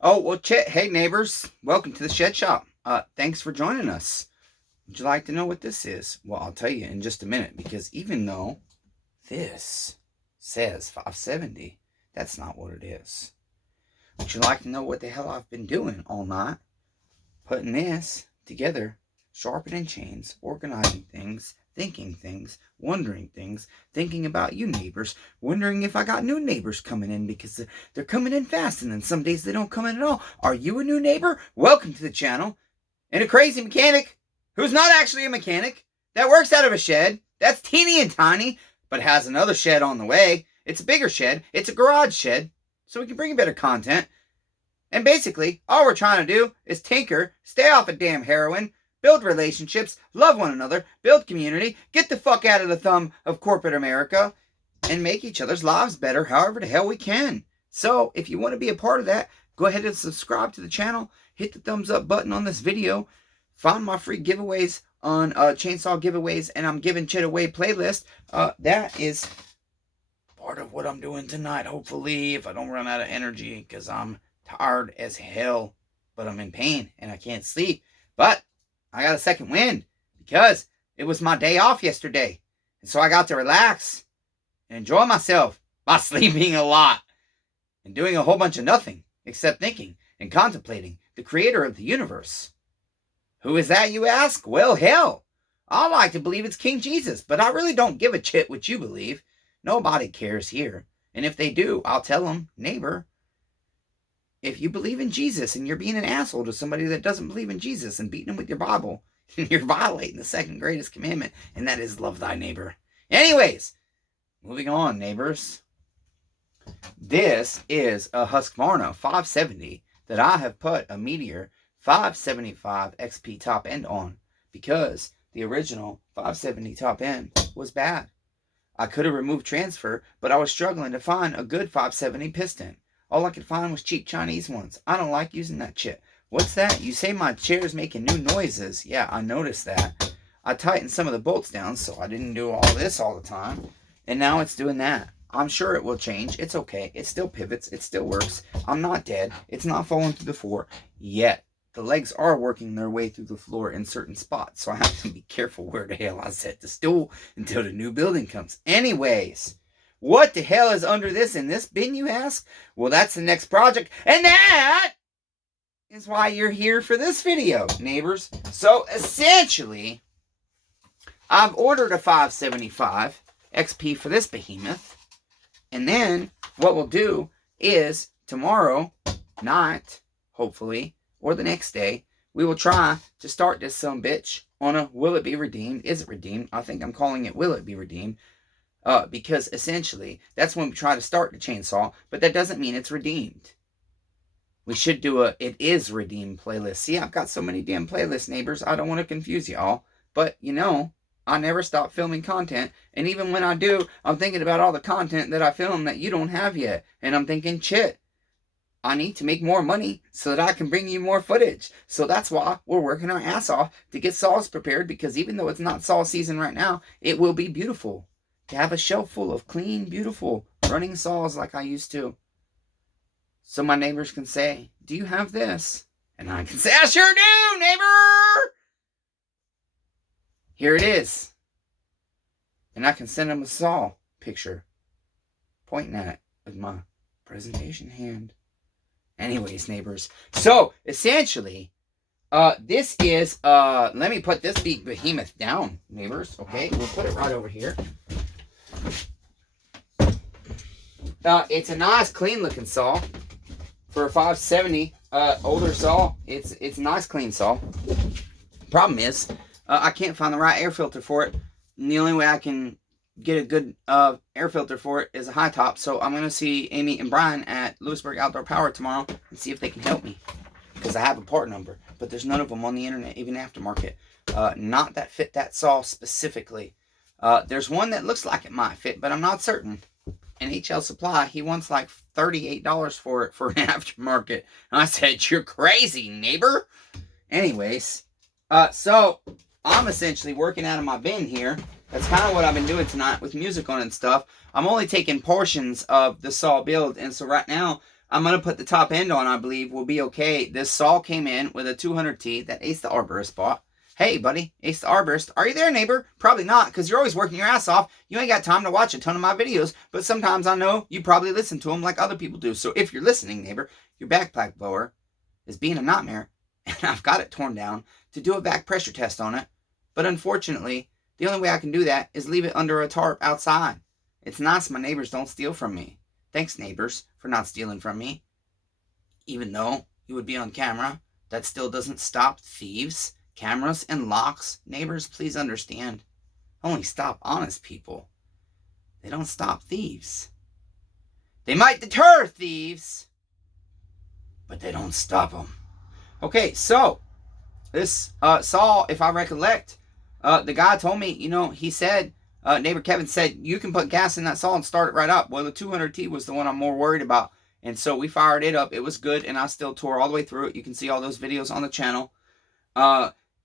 Oh, well, Chit, hey neighbors, welcome to the Shed Shop. Thanks for joining us. Would you like to know what this is? Well, I'll tell you in just a minute, because even though this says 570, that's not what it is. Would you like to know what the hell I've been doing all night? Putting this together, sharpening chains, organizing things, thinking things, wondering things, thinking about you neighbors, wondering if I got new neighbors coming in because they're coming in fast and then some days they don't come in at all. Are you a new neighbor? Welcome to the channel. And a crazy mechanic who's not actually a mechanic, that works out of a shed that's teeny and tiny, but has another shed on the way. It's a bigger shed. It's a garage shed, so we can bring you better content. And basically, all we're trying to do is tinker, stay off of damn heroin, build relationships, love one another, build community, get the fuck out of the thumb of corporate America, and make each other's lives better however the hell we can. So, if you want to be a part of that, go ahead and subscribe to the channel, hit the thumbs up button on this video, find my free giveaways on chainsaw giveaways, and I'm giving Chit away playlist. That is part of what I'm doing tonight, hopefully, if I don't run out of energy, because I'm tired as hell, but I'm in pain and I can't sleep. But I got a second wind because it was my day off yesterday, and so I got to relax and enjoy myself by sleeping a lot and doing a whole bunch of nothing except thinking and contemplating the creator of the universe. Who is that, you ask? Well, hell, I like to believe it's King Jesus, but I really don't give a chit what you believe. Nobody cares here, and if they do, I'll tell them, neighbor, if you believe in Jesus and you're being an asshole to somebody that doesn't believe in Jesus and beating them with your Bible, you're violating the second greatest commandment, and that is love thy neighbor. Anyways, moving on, neighbors. This is a Husqvarna 570 that I have put a Meteor 575 XP top end on because the original 570 top end was bad. I could have removed transfer, but I was struggling to find a good 570 piston. All I could find was cheap Chinese ones. I don't like using that shit. What's that? You say my chair's making new noises. Yeah, I noticed that. I tightened some of the bolts down so I didn't do all this all the time. And now it's doing that. I'm sure it will change. It's okay. It still pivots. It still works. I'm not dead. It's not falling through the floor yet. The legs are working their way through the floor in certain spots, so I have to be careful where the hell I set the stool until the new building comes. Anyways, what the hell is under this in this bin, you ask? Well, that's the next project, and that is why you're here for this video, neighbors. So, essentially, I've ordered a 575 XP for this behemoth, and then what we'll do is tomorrow night, hopefully, or the next day, we will try to start this sumbitch on a will it be redeemed? Is it redeemed? I think I'm calling it will it be redeemed. Because essentially, that's when we try to start the chainsaw, but that doesn't mean it's redeemed. We should do a it is redeemed playlist. See, I've got so many damn playlists, neighbors, I don't want to confuse y'all. But, you know, I never stop filming content, and even when I do, I'm thinking about all the content that I film that you don't have yet. And I'm thinking, shit, I need to make more money so that I can bring you more footage. So that's why we're working our ass off to get saws prepared, because even though it's not saw season right now, it will be beautiful to have a shelf full of clean, beautiful, running saws like I used to. So my neighbors can say, do you have this? And I can say, I sure do, neighbor! Here it is. And I can send them a saw picture, pointing at it with my presentation hand. Anyways, neighbors. So, essentially, this is, let me put this big behemoth down, neighbors, okay? We'll put it right over here. It's a nice, clean-looking saw for a 570 older saw. It's a nice, clean saw. Problem is, I can't find the right air filter for it. And the only way I can get a good air filter for it is a high top. So I'm going to see Amy and Brian at Lewisburg Outdoor Power tomorrow and see if they can help me. Because I have a part number, but there's none of them on the internet, even aftermarket. Not that fit that saw specifically. There's one that looks like it might fit, but I'm not certain. And HL Supply, he wants like $38 for it for an aftermarket. And I said, you're crazy, neighbor. Anyways, so I'm essentially working out of my bin here. That's kind of what I've been doing tonight with music on and stuff. I'm only taking portions of the saw build, and so right now I'm going to put the top end on, I believe, will be okay. This saw came in with a 200T that Ace the Arborist bought. Hey, buddy, Ace the Arborist, are you there, neighbor? Probably not, because you're always working your ass off. You ain't got time to watch a ton of my videos, but sometimes I know you probably listen to them like other people do. So if you're listening, neighbor, your backpack blower is being a nightmare, and I've got it torn down to do a back pressure test on it. But unfortunately, the only way I can do that is leave it under a tarp outside. It's nice my neighbors don't steal from me. Thanks, neighbors, for not stealing from me. Even though you would be on camera, that still doesn't stop thieves, cameras, and locks. Neighbors, please understand. Only stop honest people. They don't stop thieves. They might deter thieves, but they don't stop them. Okay, so this saw, if I recollect, the guy told me, he said, neighbor Kevin said, you can put gas in that saw and start it right up. Well, the 200T was the one I'm more worried about. And so we fired it up. It was good, and I still tore all the way through it. You can see all those videos on the channel.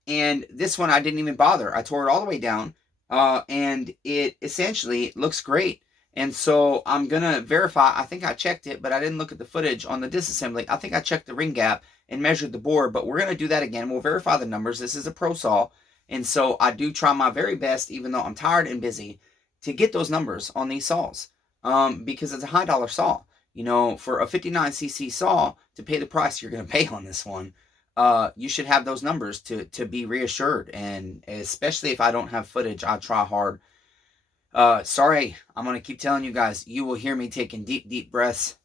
And this one I didn't even bother. I tore it all the way down, and it essentially looks great. And so I'm going to verify. I think I checked it, but I didn't look at the footage on the disassembly. I think I checked the ring gap and measured the bore, but we're going to do that again. We'll verify the numbers. This is a pro saw, and so I do try my very best, even though I'm tired and busy, to get those numbers on these saws, because it's a high dollar saw. For a 59cc saw, to pay the price you're going to pay on this one, you should have those numbers to be reassured. And especially if I don't have footage, I try hard. Sorry, I'm going to keep telling you guys, you will hear me taking deep, deep breaths.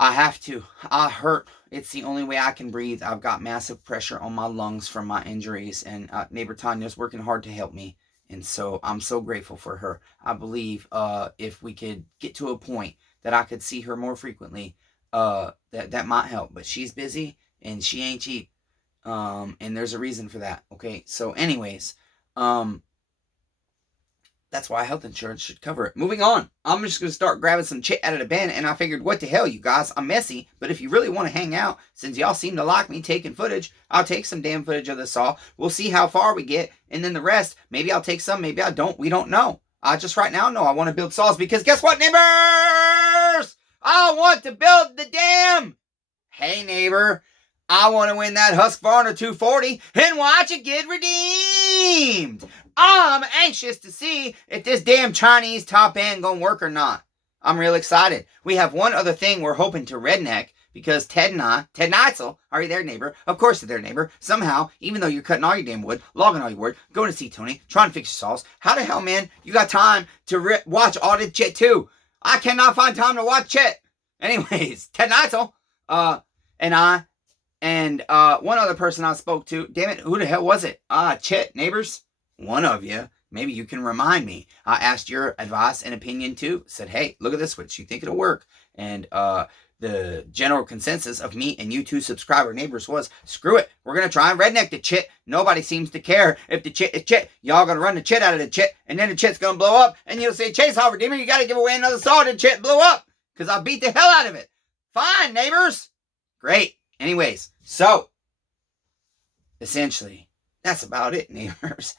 I have to. I hurt. It's the only way I can breathe. I've got massive pressure on my lungs from my injuries, and neighbor Tanya's working hard to help me. And so I'm so grateful for her. I believe if we could get to a point that I could see her more frequently, that might help. But she's busy, and she ain't cheap. And there's a reason for that. Okay, so anyways, that's why health insurance should cover it. Moving on. I'm just going to start grabbing some CHIT out of the bin, and I figured, what the hell, you guys? I'm messy, but if you really want to hang out, since y'all seem to like me taking footage, I'll take some damn footage of the saw. We'll see how far we get, and then the rest, maybe I'll take some, maybe I don't. We don't know. I just right now know I want to build saws, because guess what, neighbors? I want to build the dam. Hey, neighbor. I want to win that Husqvarna 240 and watch it get redeemed. I'm anxious to see if this damn Chinese top end gonna work or not. I'm real excited. We have one other thing we're hoping to redneck, because Ted Neitzel, are you there, neighbor? Of course you're there, neighbor. Somehow, even though you're cutting all your damn wood, logging all your wood, going to see Tony, trying to fix your saws, how the hell, man, you got time to watch all this CHIT too? I cannot find time to watch CHIT. Anyways, Ted Neitzel, and I, and one other person I spoke to, damn it, who the hell was it? CHIT, neighbors, one of you, maybe you can remind me. I asked your advice and opinion too. Said, hey, look at this switch. You think it'll work? And the general consensus of me and you two subscriber neighbors was, screw it. We're going to try and redneck the CHIT. Nobody seems to care if the CHIT is CHIT. Y'all going to run the CHIT out of the CHIT, and then the CHIT's going to blow up, and you'll say, Chase Hall Redeemer, you got to give away another saw. The CHIT blew up because I beat the hell out of it. Fine, neighbors. Great. Anyways, so essentially, that's about it, neighbors.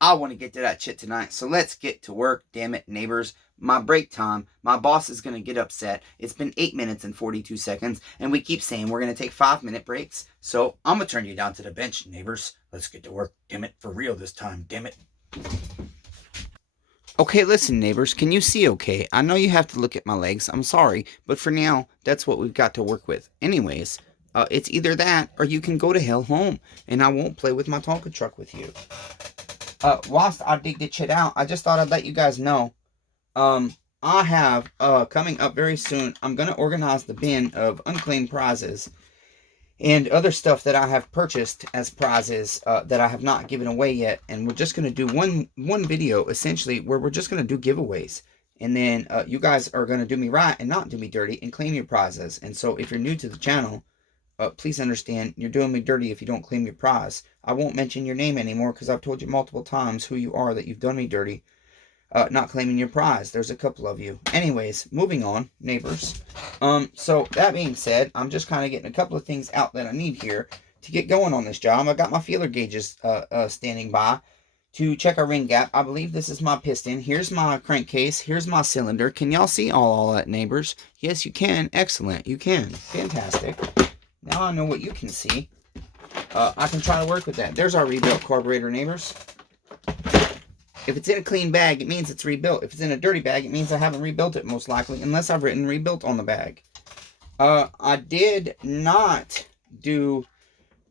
I want to get to that CHIT tonight, so let's get to work, damn it, neighbors. My break time, my boss is going to get upset. It's been 8 minutes and 42 seconds, and we keep saying we're going to take 5-minute breaks. So I'm going to turn you down to the bench, neighbors. Let's get to work, damn it, for real this time, damn it. Okay, listen, neighbors, can you see okay? I know you have to look at my legs, I'm sorry, but for now, that's what we've got to work with. Anyways, it's either that, or you can go to hell home, and I won't play with my Tonka truck with you. Whilst I dig the CHIT out, I just thought I'd let you guys know, I have, coming up very soon, I'm going to organize the bin of unclaimed prizes and other stuff that I have purchased as prizes, that I have not given away yet, and we're just going to do one video, essentially, where we're just going to do giveaways, and then, you guys are going to do me right and not do me dirty and claim your prizes. And so, if you're new to the channel, please understand, you're doing me dirty if you don't claim your prize. I won't mention your name anymore, because I've told you multiple times who you are, that you've done me dirty, not claiming your prize. There's a couple of you. Anyways, moving on, neighbors. So, that being said, I'm just kind of getting a couple of things out that I need here to get going on this job. I got my feeler gauges standing by, to check our ring gap. I believe this is my piston. Here's my crankcase. Here's my cylinder. Can y'all see all that, neighbors? Yes, you can. Excellent. You can. Fantastic. Now I know what you can see. I can try to work with that. There's our rebuilt carburetor, neighbors. If it's in a clean bag, it means it's rebuilt. If it's in a dirty bag, it means I haven't rebuilt it, most likely, unless I've written rebuilt on the bag. I did not do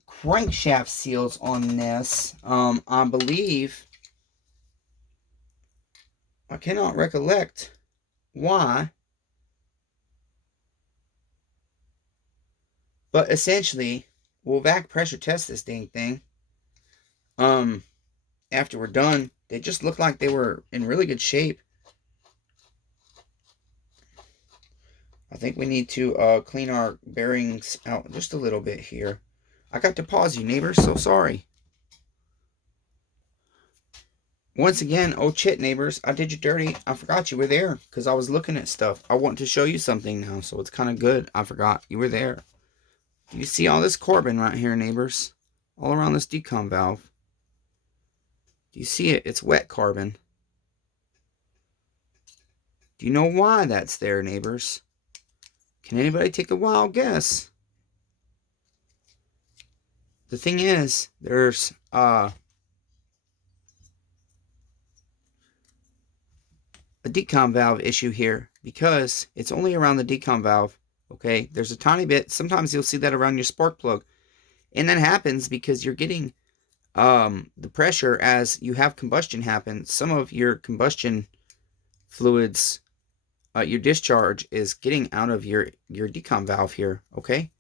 crankshaft seals on this. I believe, I cannot recollect why, but essentially, we'll vac pressure test this dang thing. After we're done, they just look like they were in really good shape. I think we need to clean our bearings out just a little bit here. I got to pause you, neighbors, so sorry. Once again, oh CHIT, neighbors, I did you dirty. I forgot you were there because I was looking at stuff. I want to show you something now, so it's kind of good. I forgot you were there. You see all this carbon right here, neighbors? All around this decom valve. Do you see it? It's wet carbon. Do you know why that's there, neighbors? Can anybody take a wild guess? The thing is, there's a decom valve issue here because it's only around the decom valve. Okay, there's a tiny bit. Sometimes you'll see that around your spark plug, and that happens because you're getting the pressure as you have combustion happen. Some of your combustion fluids, your discharge is getting out of your decom valve here. Okay,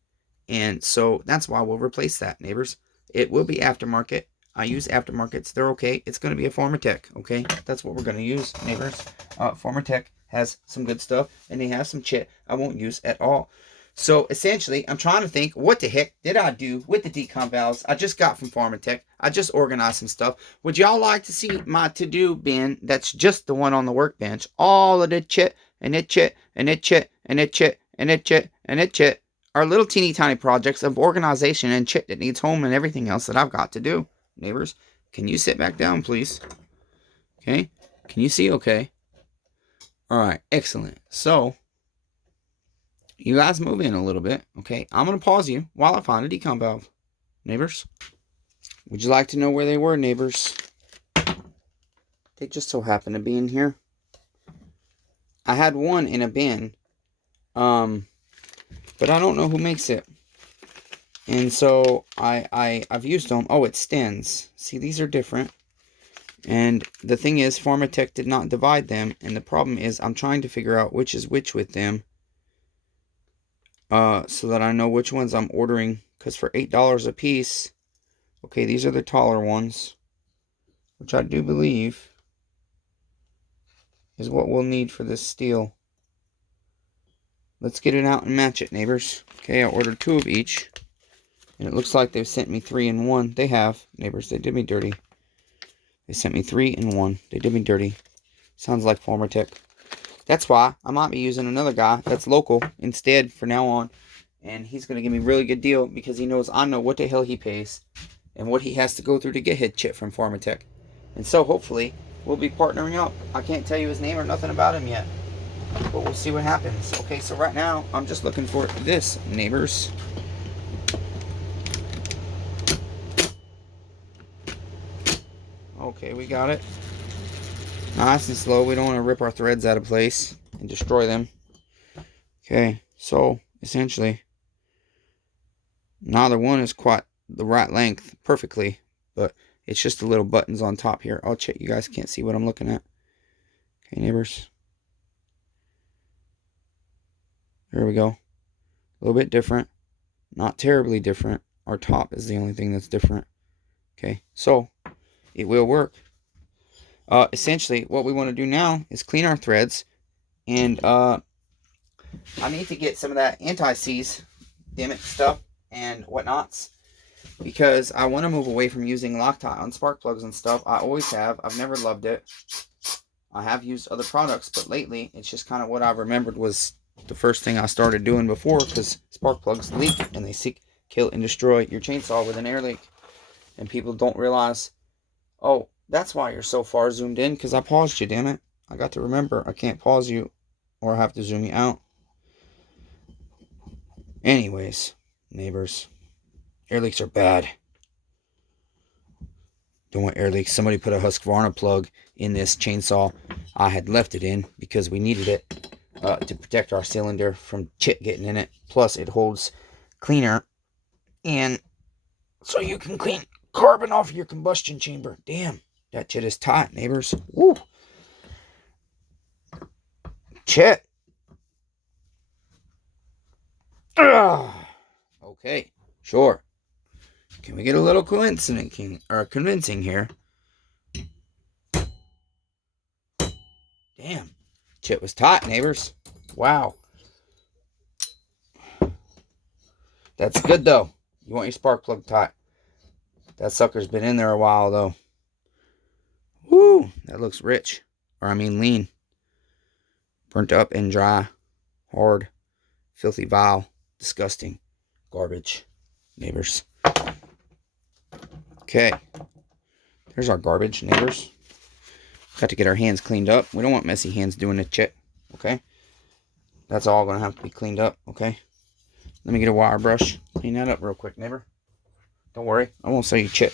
and so that's why we'll replace that, neighbors. It will be aftermarket. I use aftermarkets. They're okay. It's going to be a Formatec, okay? That's what we're going to use, neighbors. Formatec has some good stuff, and they have some CHIT I won't use at all. So, essentially, I'm trying to think, what the heck did I do with the decom valves I just got from Formatec? I just organized some stuff. Would y'all like to see my to-do bin that's just the one on the workbench? All of the CHIT, and it CHIT, and it CHIT, and it CHIT, and it CHIT, and it CHIT are little teeny tiny projects of organization and CHIT that needs home and everything else that I've got to do. Neighbors, can you sit back down, please? Okay, can you see okay? All right, excellent. So, you guys move in a little bit, okay? I'm going to pause you while I find a decom valve. Neighbors, would you like to know where they were, neighbors? They just so happen to be in here. I had one in a bin, but I don't know who makes it. And so I've used them. Oh, it stins. See, these are different. And the thing is, Formatec did not divide them. And the problem is, I'm trying to figure out which is which with them. So that I know which ones I'm ordering. Because for $8 a piece, okay, these are the taller ones. Which I do believe is what we'll need for this steel. Let's get it out and match it, neighbors. Okay, I ordered 2 of each. And it looks like they've sent me 3 in 1. They have, neighbors. They did me dirty. They sent me 3 in 1. They did me dirty. Sounds like Formatec. That's why I might be using another guy that's local instead for now on. And he's going to give me a really good deal because he knows I know what the hell he pays and what he has to go through to get his CHIT from Formatec. And so hopefully we'll be partnering up. I can't tell you his name or nothing about him yet. But we'll see what happens. Okay, so right now I'm just looking for this, neighbors. Okay, we got it. Nice and slow. We don't want to rip our threads out of place and destroy them. Okay, so essentially, neither one is quite the right length perfectly, but it's just the little buttons on top here. I'll check. You guys can't see what I'm looking at. Okay, neighbors. There we go. A little bit different. Not terribly different. Our top is the only thing that's different. Okay, so it will work. Essentially, what we want to do now is clean our threads. And I need to get some of that anti-seize, damn it, stuff and whatnots. Because I want to move away from using Loctite on spark plugs and stuff. I always have. I've never loved it. I have used other products, but lately, it's just kind of what I remembered was the first thing I started doing before. Because spark plugs leak, and they seek, kill, and destroy your chainsaw with an air leak. And people don't realize, oh, That's why you're so far zoomed in, because I paused you, damn it. I got to remember, I can't pause you or I have to zoom you out. Anyways, neighbors, air leaks are bad. Don't want air leaks. Somebody put a Husqvarna plug in this chainsaw. I had left it in because we needed it to protect our cylinder from CHIT getting in it. Plus, it holds cleaner, and so you can clean carbon off your combustion chamber. Damn, that CHIT is tight, neighbors. Woo. CHIT. Okay, sure. Can we get a little convincing here? Damn, CHIT was tight, neighbors. Wow. That's good, though. You want your spark plug tight. That sucker's been in there a while, though. Woo, that looks rich. Or, I mean, lean. Burnt up and dry. Hard. Filthy, vile. Disgusting. Garbage. Neighbors. Okay. There's our garbage, neighbors. Got to get our hands cleaned up. We don't want messy hands doing the CHIT. Okay? That's all going to have to be cleaned up. Okay? Let me get a wire brush. Clean that up real quick, neighbor. Don't worry. I won't say you CHIT.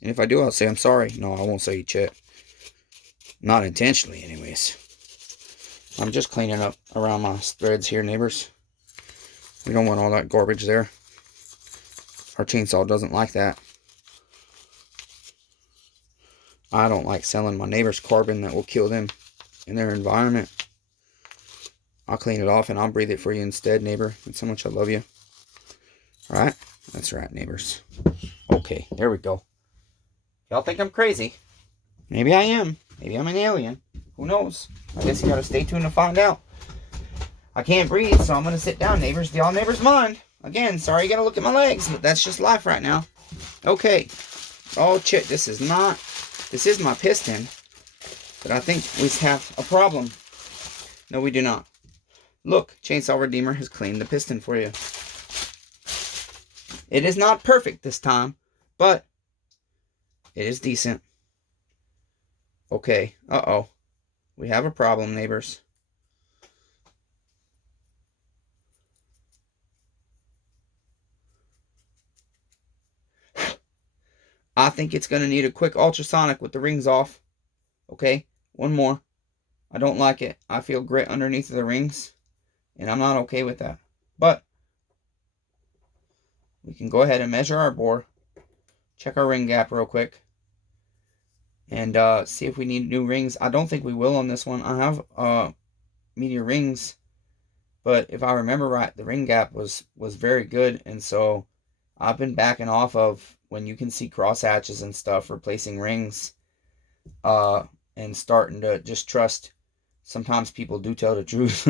And if I do, I'll say I'm sorry. No, I won't say you CHIT. Not intentionally, anyways. I'm just cleaning up around my threads here, neighbors. We don't want all that garbage there. Our chainsaw doesn't like that. I don't like selling my neighbors carbon that will kill them in their environment. I'll clean it off and I'll breathe it for you instead, neighbor. That's how much I love you. Alright? That's right, neighbors. Okay, there we go. Y'all think I'm crazy? Maybe I am. Maybe I'm an alien. Who knows? I guess you gotta stay tuned to find out. I can't breathe, so I'm gonna sit down, neighbors. Do y'all neighbors mind? Again, sorry you gotta look at my legs, but that's just life right now. Okay. Oh, CHIT, this is my piston. But I think we have a problem. No, we do not. Look, Chainsaw Redeemer has cleaned the piston for you. It is not perfect this time, but it is decent. Okay, uh-oh. We have a problem, neighbors. I think it's going to need a quick ultrasonic with the rings off. Okay, one more. I don't like it. I feel grit underneath the rings, and I'm not okay with that. But we can go ahead and measure our bore, check our ring gap real quick, and see if we need new rings. I don't think we will on this one. I have meteor rings, but if I remember right, the ring gap was very good, and so I've been backing off of when you can see cross hatches and stuff, replacing rings, and starting to just trust. Sometimes people do tell the truth,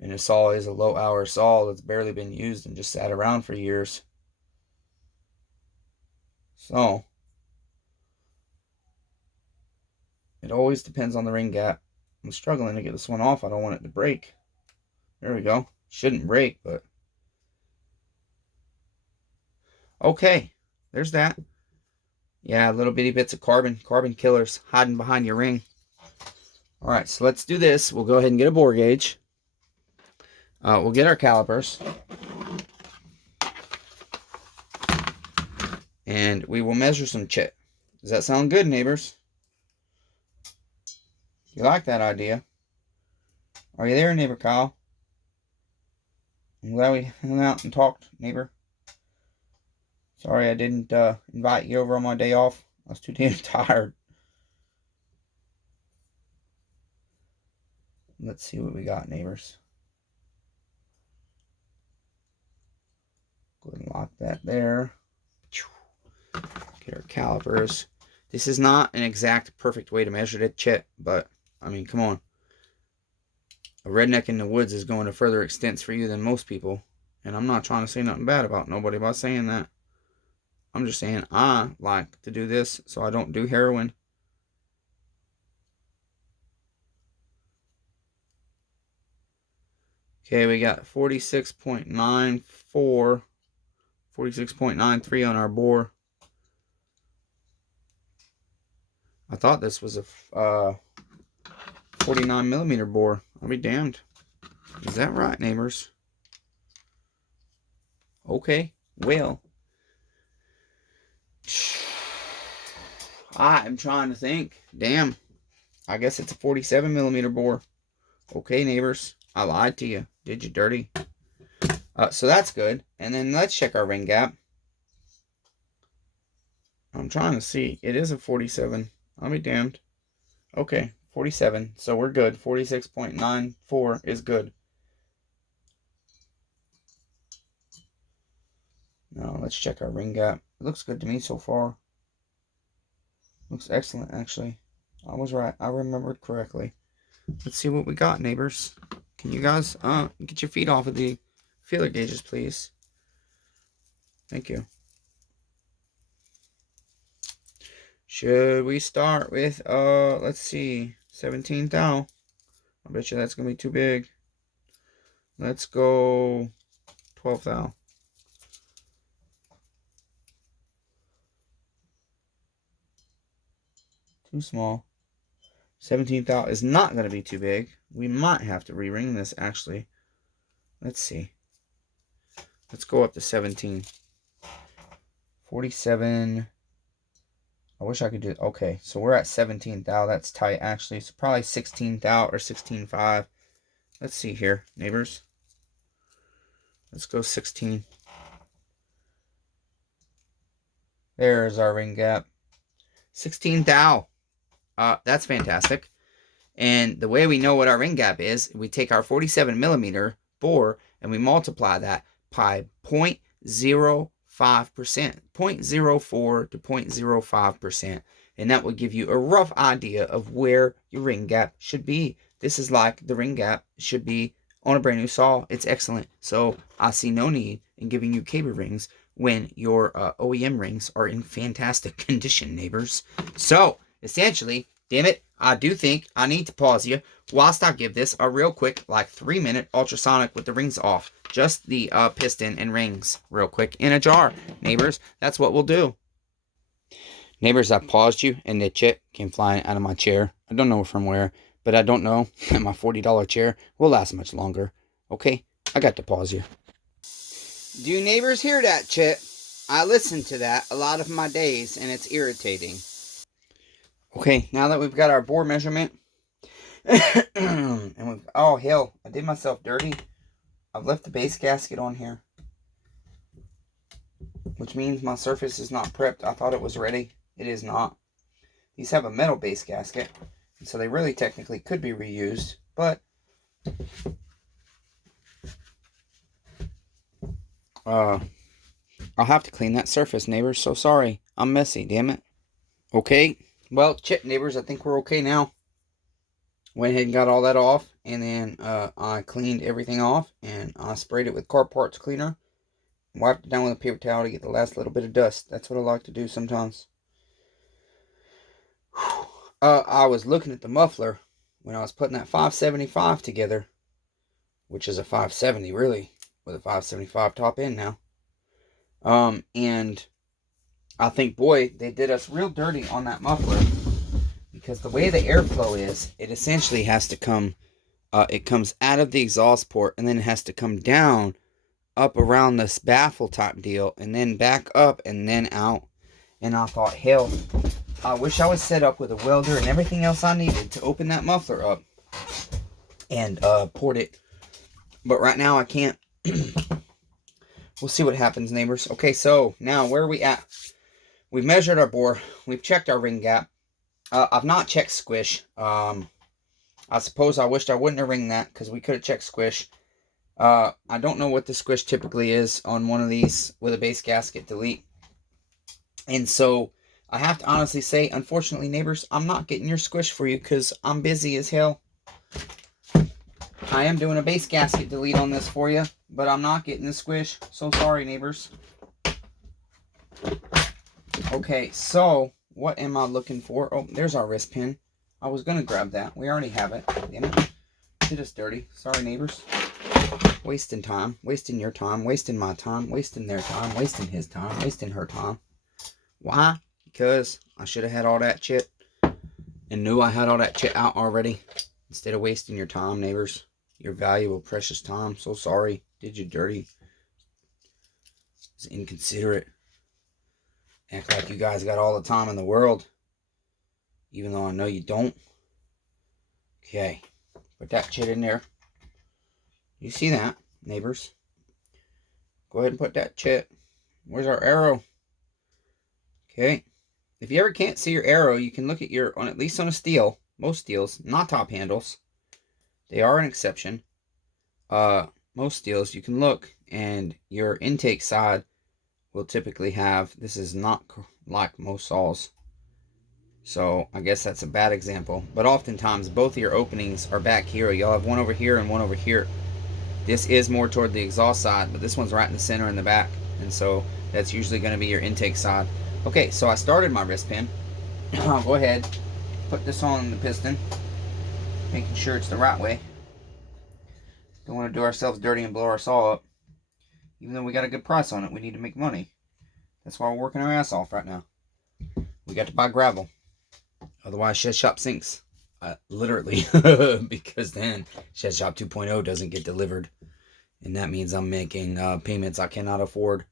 and a saw is a low-hour saw that's barely been used and just sat around for years. So, it always depends on the ring gap. I'm struggling to get this one off. I don't want it to break. There we go. Shouldn't break, but... Okay, there's that. Yeah, little bitty bits of carbon killers hiding behind your ring. Alright, so let's do this. We'll go ahead and get a bore gauge. We'll get our calipers. And we will measure some CHIT. Does that sound good, neighbors? You like that idea? Are you there, neighbor Kyle? I'm glad we hung out and talked, neighbor. Sorry I didn't invite you over on my day off. I was too damn tired. Let's see what we got, neighbors. Go ahead and lock that there. Get our calipers. This is not an exact perfect way to measure the CHIT, but, I mean, come on. A redneck in the woods is going to further extents for you than most people. And I'm not trying to say nothing bad about nobody by saying that. I'm just saying I like to do this so I don't do heroin. Okay, we got 46.94, 46.93 on our bore. I thought this was a 49 millimeter bore. I'll be damned. Is that right, neighbors? Okay, well. I'm trying to think. Damn. I guess it's a 47 millimeter bore. Okay, neighbors. I lied to you. Did you dirty? So that's good. And then let's check our ring gap. I'm trying to see. It is a 47. I'll be damned. Okay, 47. So we're good. 46.94 is good. Now let's check our ring gap. It looks good to me so far. Looks excellent, actually. I was right. I remembered correctly. Let's see what we got, neighbors. Can you guys get your feet off of the feeler gauges, please? Thank you. Should we start with, let's see, 17 thou? I bet you that's going to be too big. Let's go 12 thou. Too small. 17 thou is not going to be too big. We might have to re-ring this, actually. Let's see. Let's go up to 17. 47. I wish I could do... Okay, so we're at 17 thou. That's tight, actually. So probably 16 thou or 16.5. Let's see here, neighbors. Let's go 16. There's our ring gap. 16 thou. That's fantastic. And the way we know what our ring gap is, we take our 47 millimeter bore and we multiply that by 0.05%, 0.04 to 0.05%. And that will give you a rough idea of where your ring gap should be. This is like the ring gap should be on a brand new saw. It's excellent. So I see no need in giving you cable rings when your OEM rings are in fantastic condition, neighbors. So essentially, damn it, I do think I need to pause you whilst I give this a real quick, like 3-minute ultrasonic with the rings off. Just the piston and rings real quick in a jar. Neighbors, that's what we'll do. Neighbors, I paused you and the CHIT came flying out of my chair. I don't know from where, but I don't know that my $40 chair will last much longer. Okay, I got to pause you. Do you neighbors hear that, CHIT? I listen to that a lot of my days and it's irritating. Okay, now that we've got our bore measurement, and we've, oh hell, I did myself dirty. I've left the base gasket on here, which means my surface is not prepped. I thought it was ready. It is not. These have a metal base gasket, and so they really technically could be reused, but I'll have to clean that surface, neighbors. So sorry. I'm messy, damn it. Okay. Well, CHIT, neighbors, I think we're okay now. Went ahead and got all that off, and then I cleaned everything off, and I sprayed it with car parts cleaner, wiped it down with a paper towel to get the last little bit of dust. That's what I like to do sometimes. I was looking at the muffler when I was putting that 575 together, which is a 570 really, with a 575 top end now. And I think, boy, they did us real dirty on that muffler, because the way the airflow is, it essentially has to come, it comes out of the exhaust port, and then it has to come down, up around this baffle type deal, and then back up, and then out. And I thought, hell, I wish I was set up with a welder and everything else I needed to open that muffler up and port it. But right now I can't. We'll see what happens, neighbors. Okay, so now where are we at? We've measured our bore. We've checked our ring gap. I've not checked squish. I suppose I wished I wouldn't have ringed that, because we could have checked squish. I don't know what the squish typically is on one of these with a base gasket delete. And so I have to honestly say, unfortunately, neighbors, I'm not getting your squish for you because I'm busy as hell. I am doing a base gasket delete on this for you, but I'm not getting the squish. So sorry, neighbors. Okay, so what am I looking for? Oh, there's our wrist pin. I was going to grab that. We already have it. Damn it. Did us dirty. Sorry, neighbors. Wasting time. Wasting your time. Wasting my time. Wasting their time. Wasting his time. Wasting her time. Why? Because I should have had all that CHIT and knew I had all that shit out already. Instead of wasting your time, neighbors. Your valuable, precious time. So sorry. Did you dirty. It's inconsiderate. Act like you guys got all the time in the world. Even though I know you don't. Okay. Put that shit in there. You see that, neighbors? Go ahead and put that CHIT. Where's our arrow? Okay. If you ever can't see your arrow, you can look at your, at least on a steel, most steels, not top handles. They are an exception. Most steels, you can look, and your intake side will typically have, this is not like most saws. So I guess that's a bad example. But oftentimes, both of your openings are back here. You'll have one over here and one over here. This is more toward the exhaust side, but this one's right in the center in the back. And so that's usually going to be your intake side. Okay, so I started my wrist pin. I'll go ahead, put this on the piston, making sure it's the right way. Don't want to do ourselves dirty and blow our saw up. Even though we got a good price on it, we need to make money. That's why we're working our ass off right now. We got to buy gravel. Otherwise, Shed Shop sinks. Literally. Because then Shed Shop 2.0 doesn't get delivered. And that means I'm making payments I cannot afford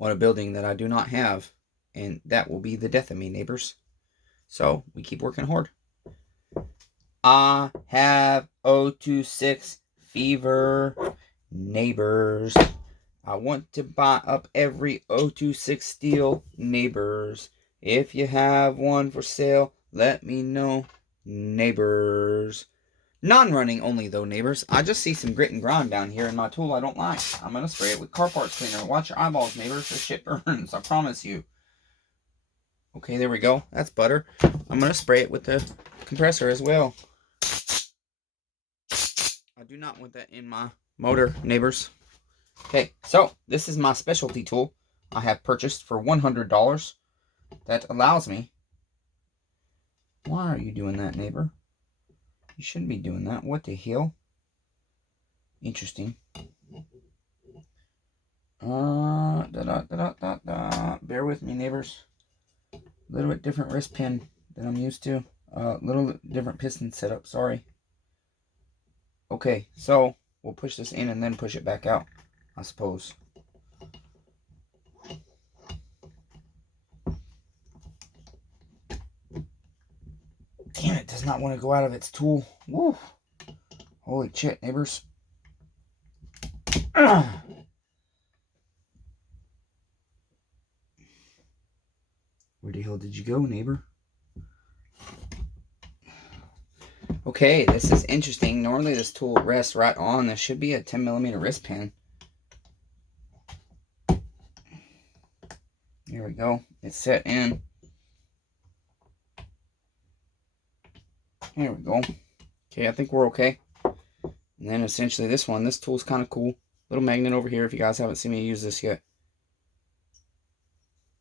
on a building that I do not have. And that will be the death of me, neighbors. So, we keep working hard. I have 026 fever, neighbors. I want to buy up every 026 steel, neighbors. If you have one for sale, let me know, neighbors. Non-running only, though, neighbors. I just see some grit and grind down here in my tool I don't like. I'm going to spray it with car parts cleaner. Watch your eyeballs, neighbors. This shit burns. I promise you. Okay, there we go. That's butter. I'm going to spray it with the compressor as well. I do not want that in my motor, neighbors. Okay, so this is my specialty tool I have purchased for $100. That allows me... Why are you doing that, neighbor? You shouldn't be doing that. What the hell? Interesting. Bear with me, neighbors. A little bit different wrist pin than I'm used to. Little different piston setup. Sorry. Okay, so we'll push this in and then push it back out, I suppose. Damn, it does not want to go out of its tool. Woo! Holy shit, neighbors. Where the hell did you go, neighbor? Okay, this is interesting. Normally this tool rests right on. This should be a 10mm wrist pin. Here we go. It's set in. Here we go. Okay, I think we're okay. And then essentially this one, this tool's kind of cool. Little magnet over here if you guys haven't seen me use this yet.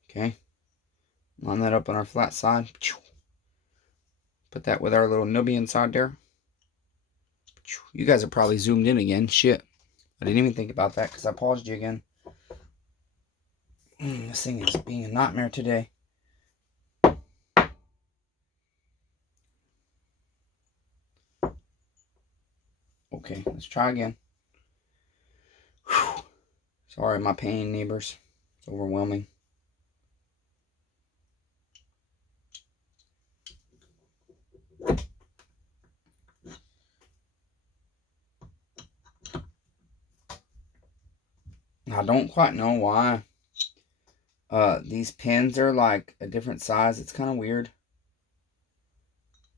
Okay. Line that up on our flat side. Put that with our little nubby inside there. You guys are probably zoomed in again. Shit. I didn't even think about that because I paused you again. This thing is being a nightmare today. Okay, let's try again. Whew. Sorry, my pain, neighbors. It's overwhelming. I don't quite know why these pins are like a different size. It's kind of weird.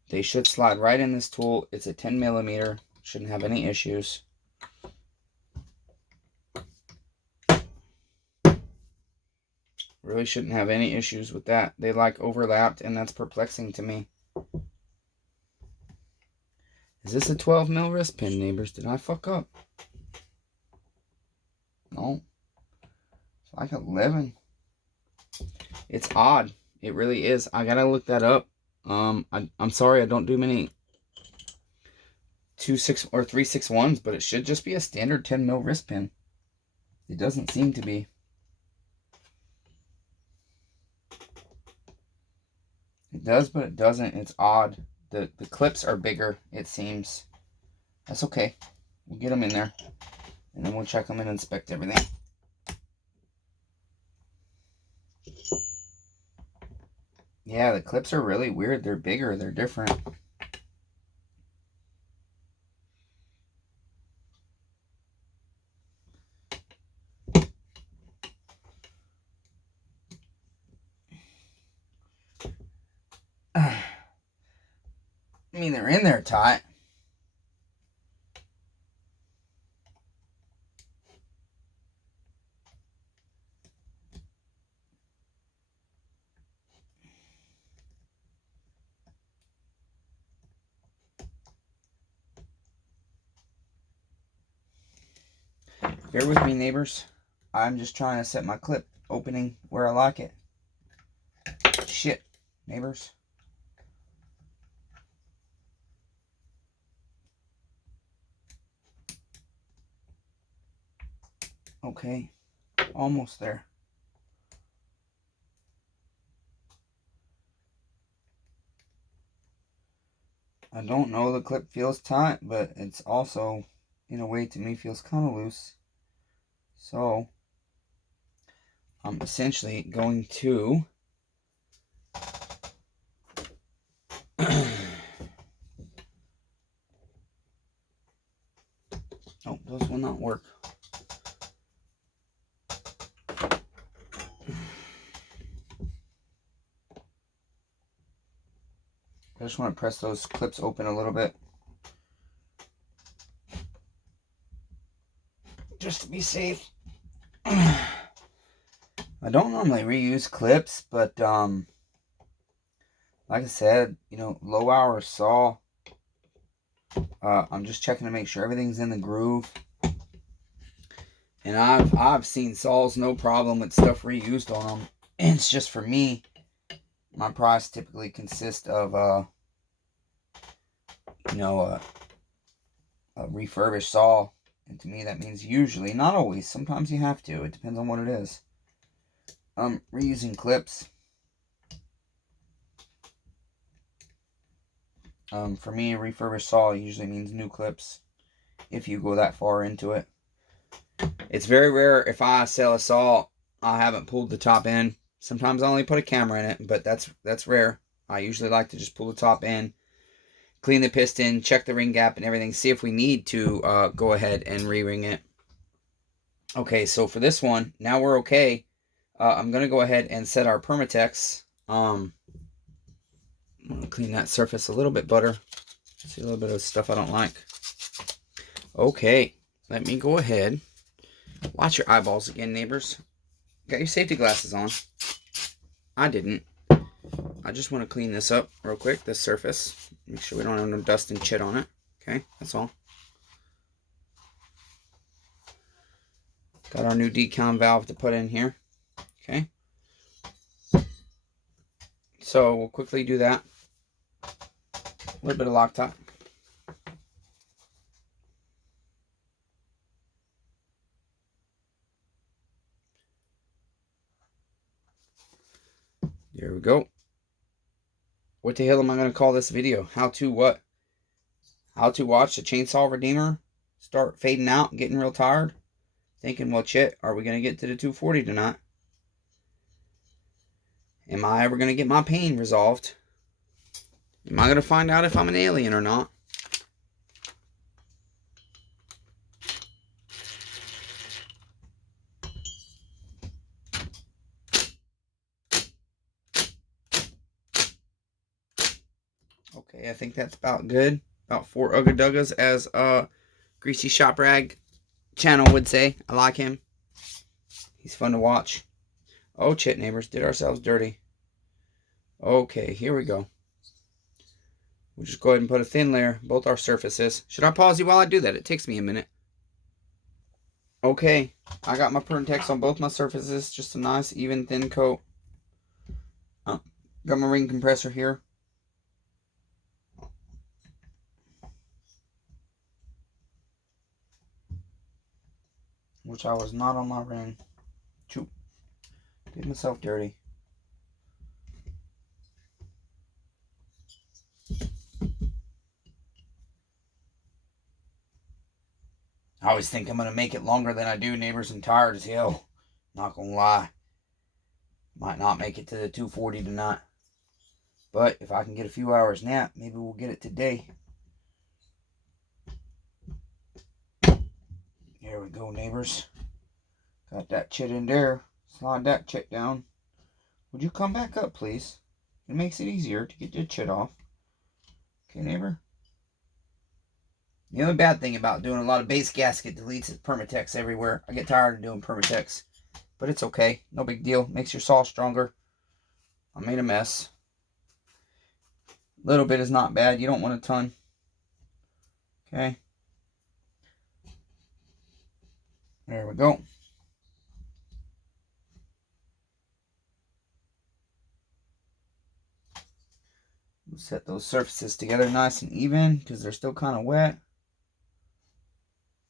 They should slide right in this tool. It's a 10mm. Shouldn't have any issues. Really shouldn't have any issues with that. They like overlapped, and that's perplexing to me. Is this a 12mm wrist pin, neighbors? Did I fuck up? No. It's like 11. It's odd. It really is. I gotta look that up. I'm sorry I don't do many 2.6 or 3.61s, but it should just be a standard 10mm wrist pin. It doesn't seem to be. It does, but it doesn't. It's odd. The clips are bigger, it seems. That's okay. We'll get them in there, and then we'll check them and inspect everything. Yeah, the clips are really weird. They're bigger. They're different. I mean, they're in there tight. Bear with me, neighbors. I'm just trying to set my clip opening where I like it. Shit, neighbors. Okay, almost there. I don't know, the clip feels tight, but it's also, in a way, to me, feels kind of loose. So, I'm essentially going to oh, those will not work. I just want to press those clips open a little bit, just to be safe. I don't normally reuse clips, but like I said, you know, low hour saw. I'm just checking to make sure everything's in the groove. And I've seen saws no problem with stuff reused on them. And it's just, for me, my price typically consists of you know, a refurbished saw. And to me that means usually, not always, sometimes you have to. It depends on what it is. Reusing clips. For me, a refurbished saw usually means new clips, if you go that far into it. It's very rare if I sell a saw, I haven't pulled the top in. Sometimes I only put a camera in it, but that's rare. I usually like to just pull the top in, clean the piston, check the ring gap and everything, see if we need to go ahead and re-ring it. Okay, so for this one, now we're okay. I'm going to go ahead and set our Permatex. I'm going to clean that surface a little bit better. See a little bit of stuff I don't like. Okay, let me go ahead. Watch your eyeballs again, neighbors. Got your safety glasses on. I didn't. I just want to clean this up real quick, this surface. Make sure we don't have no dust and chit on it. Okay, that's all. Got our new decon valve to put in here. Okay. So we'll quickly do that. A little bit of Loctite. There we go. What the hell am I going to call this video? How to what? How to watch the Chainsaw Redeemer start fading out, getting real tired. Thinking, well, Chit, are we going to get to the 240 tonight? Am I ever going to get my pain resolved? Am I going to find out if I'm an alien or not? Okay, I think that's about good. About 4 Ugga Duggas, as Greasy Shop Rag channel would say. I like him. He's fun to watch. Oh, Chit neighbors, did ourselves dirty. Okay, here we go. We'll just go ahead and put a thin layer, both our surfaces. Should I pause you while I do that? It takes me a minute. Okay, I got my Permatex on both my surfaces. Just a nice, even, thin coat. Got my ring compressor here. Which I was not on my ring. Did myself dirty. I always think I'm going to make it longer than I do, neighbors. I'm tired as hell. Not going to lie. Might not make it to the 240 tonight. But if I can get a few hours nap, maybe we'll get it today. There we go, neighbors. Got that CHIT in there. Slide that CHIT down. Would you come back up, please? It makes it easier to get your CHIT off. Okay, neighbor. The only bad thing about doing a lot of base gasket deletes is Permatex everywhere. I get tired of doing Permatex. But it's okay. No big deal. Makes your saw stronger. I made a mess. A little bit is not bad. You don't want a ton. Okay. There we go. We'll set those surfaces together nice and even because they're still kind of wet.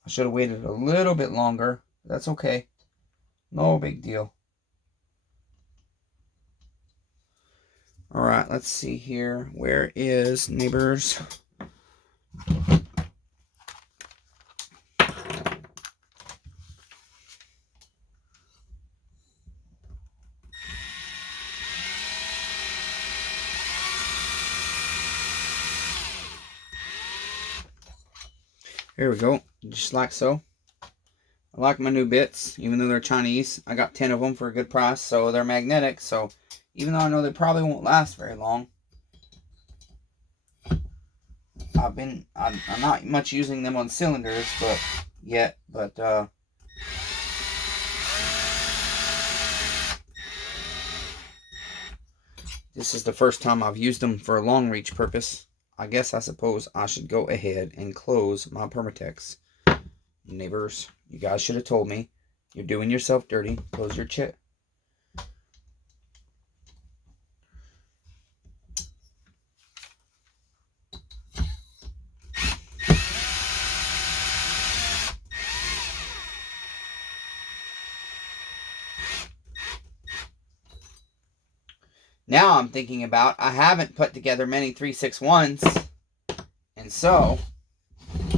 I should have waited a little bit longer. That's okay. No big deal. All right, let's see here. Where is neighbors? Here we go, just like so. I like my new bits, even though they're Chinese. I got 10 of them for a good price, so they're magnetic. So even though I know they probably won't last very long, I'm not much using them on cylinders, but this is the first time I've used them for a long reach purpose. I suppose I should go ahead and close my Permatex. Neighbors, you guys should have told me. You're doing yourself dirty. Close your CHIT. Now I'm thinking about, I haven't put together many 361s. And so,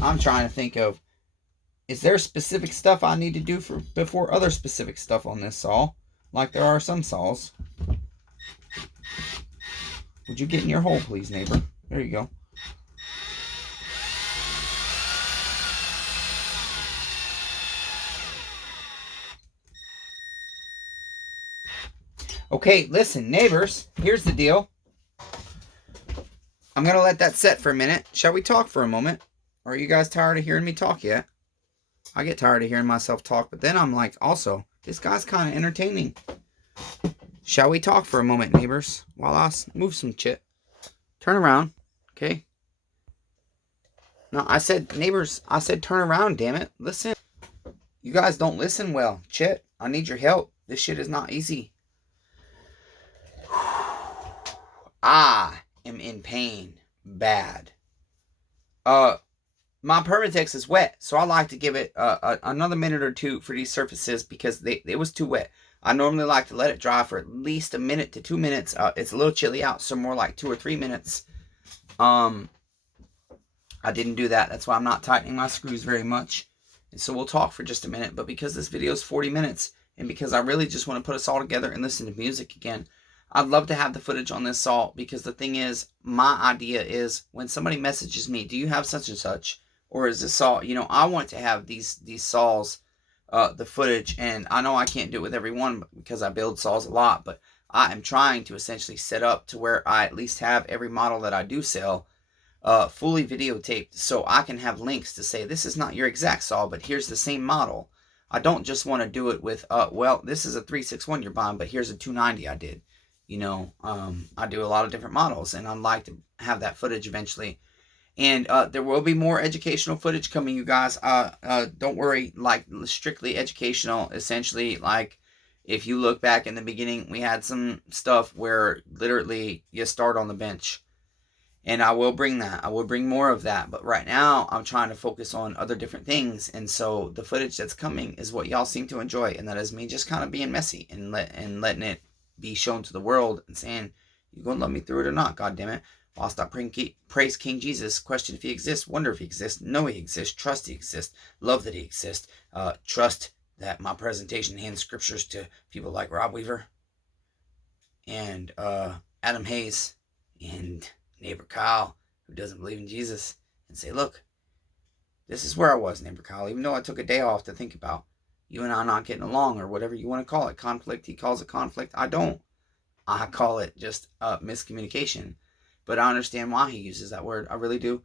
I'm trying to think of, is there specific stuff I need to do before other specific stuff on this saw? Like there are some saws. Would you get in your hole, please, neighbor? There you go. Okay, listen, neighbors, here's the deal. I'm going to let that set for a minute. Shall we talk for a moment? Or are you guys tired of hearing me talk yet? I get tired of hearing myself talk, but then I'm like, also, this guy's kind of entertaining. Shall we talk for a moment, neighbors, while I move some CHIT? Turn around, okay? No, I said, neighbors, I said turn around, damn it. Listen. You guys don't listen well. CHIT, I need your help. This shit is not easy. I am in pain. Bad. My Permatex is wet, so I like to give it another minute or two for these surfaces because it was too wet. I normally like to let it dry for at least a minute to 2 minutes. It's a little chilly out, so more like 2 or 3 minutes. I didn't do that. That's why I'm not tightening my screws very much. And so we'll talk for just a minute. But because this video is 40 minutes, and because I really just want to put us all together and listen to music again, I'd love to have the footage on this saw, because the thing is, my idea is when somebody messages me, do you have such and such? Or is this saw, I want to have these saws, the footage, and I know I can't do it with every one because I build saws a lot, but I am trying to essentially set up to where I at least have every model that I do sell fully videotaped, so I can have links to say, this is not your exact saw, but here's the same model. I don't just want to do it with, well, this is a 361 you're buying, but here's a 290 I did. I do a lot of different models, and I'd like to have that footage eventually. And there will be more educational footage coming, you guys. Don't worry, like strictly educational. Essentially, like if you look back in the beginning, we had some stuff where literally you start on the bench. And I will bring that. I will bring more of that. But right now, I'm trying to focus on other different things. And so the footage that's coming is what y'all seem to enjoy. And that is me just kind of being messy and letting it be shown to the world and saying, you gonna let me through it or not, God damn it. While stop praise King Jesus, question if he exists, wonder if he exists, know he exists, trust he exists, love that he exists, trust that my presentation hands scriptures to people like Rob Weaver and Adam Hayes and neighbor Kyle, who doesn't believe in Jesus, and say, look, this is where I was, neighbor Kyle, even though I took a day off to think about you and I not getting along, or whatever you want to call it. Conflict, he calls it conflict. I don't. I call it just miscommunication. But I understand why he uses that word. I really do.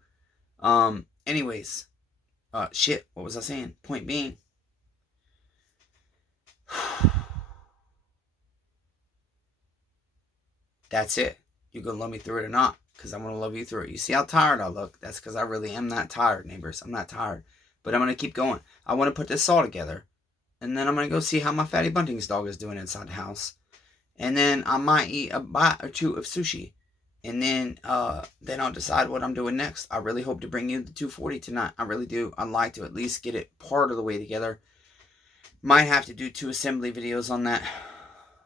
Anyways, shit, what was I saying? Point being, that's it. You're going to love me through it or not, because I'm going to love you through it. You see how tired I look? That's because I really am not tired, neighbors. I'm not tired. But I'm going to keep going. I want to put this all together. And then I'm going to go see how my Fatty Bunting's dog is doing inside the house. And then I might eat a bite or two of sushi. And then I'll decide what I'm doing next. I really hope to bring you the 240 tonight. I really do. I'd like to at least get it part of the way together. Might have to do 2 assembly videos on that.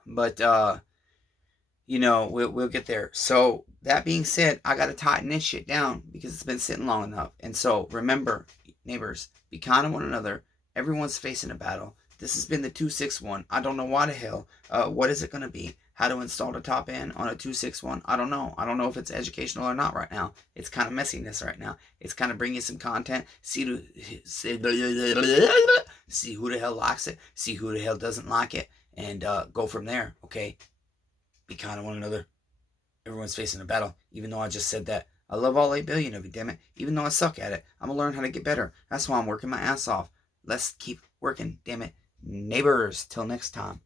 But, we'll get there. So, that being said, I got to tighten this shit down because it's been sitting long enough. And so, remember, neighbors, be kind to one another. Everyone's facing a battle. This has been the 261. I don't know why the hell. What is it going to be? How to install the top end on a 261? I don't know. I don't know if it's educational or not right now. It's kind of messiness right now. It's kind of bringing some content. See who the hell likes it. See who the hell doesn't like it. And go from there, okay? Be kind to one another. Everyone's facing a battle. Even though I just said that. I love all 8 billion of you, damn it. Even though I suck at it. I'm going to learn how to get better. That's why I'm working my ass off. Let's keep working, damn it. Neighbors, till next time.